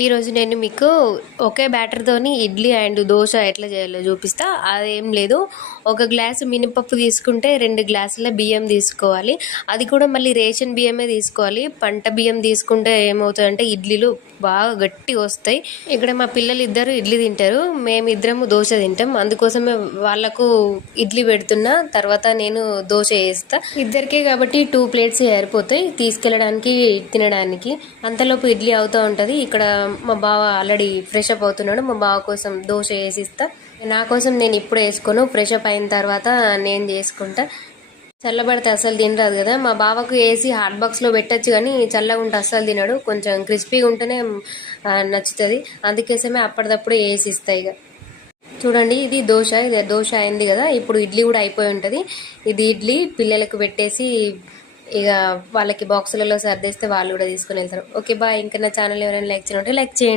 ఈరోజు నేను మీకు ఒకే బ్యాటర్తోని ఇడ్లీ అండ్ దోశ ఎట్లా చేయాలో చూపిస్తా. అదేం లేదు. ఒక గ్లాసు మినపప్పు తీసుకుంటే రెండు గ్లాసుల బియ్యం తీసుకోవాలి. అది కూడా మళ్ళీ రేషన్ బియ్యమే తీసుకోవాలి. పంట బియ్యం తీసుకుంటే ఏమవుతుందంటే ఇడ్లీలు బాగా గట్టి వస్తాయి. ఇక్కడ మా పిల్లలు ఇద్దరు ఇడ్లీ తింటారు. మేమిద్దరము దోశ తింటాం. అందుకోసమే వాళ్ళకు ఇడ్లీ పెడుతున్నా. తర్వాత నేను దోశ వేస్తా ఇద్దరికే కాబట్టి టూ ప్లేట్స్ సరిపోతాయి తీసుకెళ్ళడానికి తినడానికి అంతలోపు ఇడ్లీ అవుతూ ఉంటుంది. ఇక్కడ మా బావ ఆల్రెడీ ఫ్రెష్ అప్ అవుతున్నాడు. మా బావ కోసం దోశ వేసిస్తా. నా కోసం నేను ఇప్పుడు వేసుకోను. ఫ్రెష్ అప్ అయిన తర్వాత నేను చేసుకుంటా. చల్లబడితే అస్సలు తినరాదు కదా. మా బావకు వేసి హాట్ బాక్స్లో పెట్టచ్చు కానీ చల్లగా ఉంటే అస్సలు తినడు. కొంచెం క్రిస్పీగా ఉంటేనే నచ్చుతుంది. అందుకోసమే అప్పటిదప్పుడు వేసి ఇస్తా ఇక చూడండి ఇది దోశ. ఇది దోశ అయింది కదా. ఇప్పుడు ఇడ్లీ కూడా అయిపోయి ఉంటుంది. ఇది ఇడ్లీ. పిల్లలకు పెట్టేసి ఇక వాళ్ళకి బాక్సులలో సర్దేస్తే వాళ్ళు కూడా తీసుకుని వెళ్తారు. ఓకే బాయ్ ఇంకా నా ఛానల్ ఎవరైనా లైక్ చేయాలంటే లైక్ చేయండి.